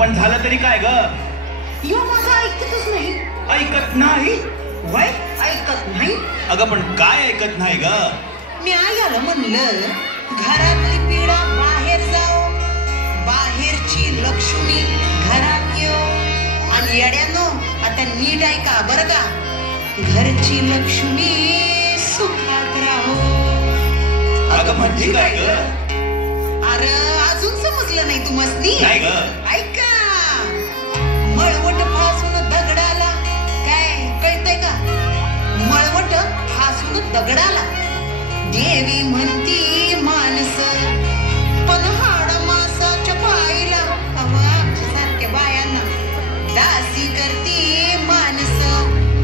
पण झालं तरी काय ग? यो माझं ऐकतच नाही. ऐकत नाही? वय ऐकत नाही. अगं पण काय ऐकत नाही ग? मी आयाला म्हणलं घरातली पिढा बाहेर जाओ, बाहेरची लक्ष्मी घरात येऊ. आणि येड्यानो आता नीट ऐका बरं का, घरची लक्ष्मी सुखात राहो. अगं म्हणजे काय ग? अरे अजून समजलं नाही तुम्हासनी? नाही ग. ऐका, मळवट फासून दगडाला, काय कळतंय का? मळवट फासून दगडाला देवी म्हणती माणस, पण हाड मासाच्या पायला सारख्या बायांना दासी करती माणस.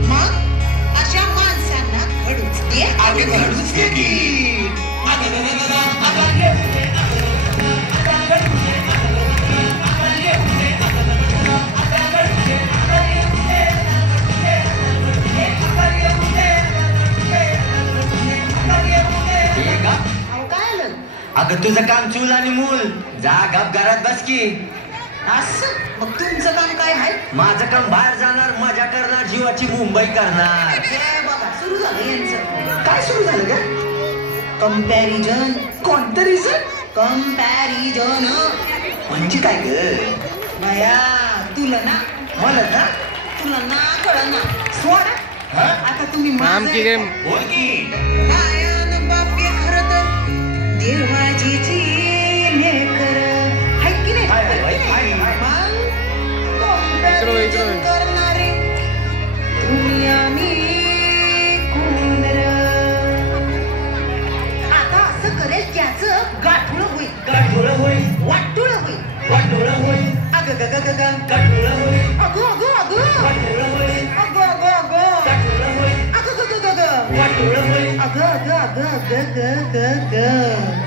मग अशा माणसांना घडूच दे. अगं घडूच दे की. अगं तुझं काम चूल आणि मूल, जा गप घरात बस की. असं मग तुमचं काम काय आहे? माझं काम बाहेर जाणार, मजा करणार, जीवाची मुंबई करणार. बघा सुरू झालं यांचं. काय सुरू झालं का? कंपॅरिझन. कोणतं रिझन? कंपॅरिझन म्हणजे काय ग? बया तुला ना, मला ना, तुला ना कळ ना. सोड आता तुम्ही आमची गेम बोल की. आयान बापे खरं तर देवाजीची लेकर हाय की नाही? कंपॅरिझन करणारे तुम्ही आम्ही कोण र? आता असं करेल त्याचं गाठुळ होईल. गाठोळं होईल, वाटुळ होईल. वाटोळं होईल, अग ग ग ग ग. गाठोळं होईल, अगो अगो अगो. वाटोळं होईल, अगो अगो अगो. गाठोळं होईल, अगो ग ग ग ग. वाटोळं होईल. अगं अगं अगं अगं ग ग ग.